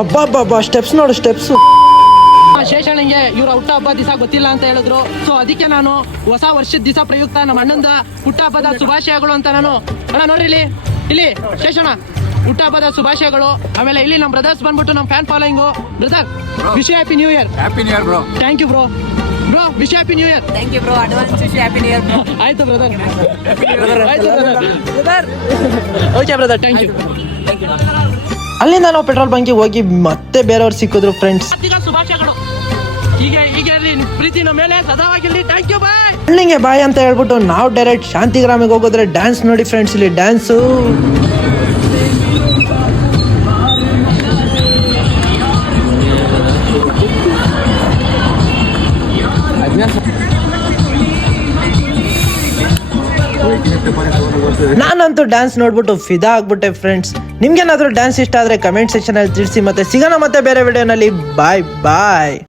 ಅಬ್ಬಾ ಸ್ಟೆಪ್ಸ್ ನೋಡು ಸ್ಟೆಪ್ಸ್. ಶೇಷಣ್ಣಂಗೆ ಇವ್ರ ಹುಟ್ಟಹಬ್ಬ ದಿವಸ ಗೊತ್ತಿಲ್ಲ ಅಂತ ಹೇಳಿದ್ರು. ಸೊ ಅದಕ್ಕೆ ನಾನು ಹೊಸ ವರ್ಷದ ದಿವಸ ಪ್ರಯುಕ್ತ ನಮ್ಮ ಅಣ್ಣಂದ ಹುಟ್ಟಹಬ್ಬದ ಶುಭಾಶಯಗಳು ಅಂತ ನಾನು ಅಣ್ಣ ನೋಡ್ರಿ ಇಲ್ಲಿ ಶೇಷಣ್ಣ ಹುಟ್ಟಹಬ್ಬದ ಶುಭಾಶಯಗಳು. ಆಮೇಲೆ ಇಲ್ಲಿ ನಮ್ಮ ಬ್ರದರ್ಸ್ ಬಂದ್ಬಿಟ್ಟು ನಮ್ಮ fan following. Brother wish happy New Year. Happy New Year bro. Thank you bro. Wish happy New Year. Thank you bro. Advance wish happy New Year bro. ಆಯ್ತು brother. Okay brother, thank you. ಅಲ್ಲಿಂದ ನಾವು petrol ಬಂಕಿಗೆ ಹೋಗಿ ಮತ್ತೆ ಬೇರೆಯವ್ರು ಸಿಕ್ಕಿದ್ರು friends. ಶುಭಾಶಯಗಳು. ಹೀಗೆ ಇರಲಿ, ಪ್ರೀತಿ ನಮ್ಮ ಮೇಲೆ ಸದಾವಾಗಿರ್ಲಿ. ಥ್ಯಾಂಕ್ ಯು, ಬಾಯ್. ಅಣ್ಣಿಗೆ ಬಾಯ್ ಅಂತ ಹೇಳ್ಬಿಟ್ಟು ನಾವು ಡೈರೆಕ್ಟ್ ಶಾಂತಿಗ್ರಾಮಿಗೆ ಹೋಗೋದ್ರೆ ಡ್ಯಾನ್ಸ್ ನೋಡಿ ಫ್ರೆಂಡ್ಸ್, ಇಲ್ಲಿ ಡ್ಯಾನ್ಸು. ನಾನಂತೂ ಡ್ಯಾನ್ಸ್ ನೋಡ್ಬಿಟ್ಟು ಫಿದಾ ಆಗ್ಬಿಟ್ಟೆ ಫ್ರೆಂಡ್ಸ್. ನಿಮ್ಗೇನಾದ್ರೂ ಡ್ಯಾನ್ಸ್ ಇಷ್ಟ ಆದ್ರೆ ಕಮೆಂಟ್ ಸೆಕ್ಷನ್ ಅಲ್ಲಿ ತಿಳಿಸಿ. ಮತ್ತೆ ಸಿಗೋಣ ಮತ್ತೆ ಬೇರೆ ವಿಡಿಯೋನಲ್ಲಿ. ಬಾಯ್ ಬಾಯ್.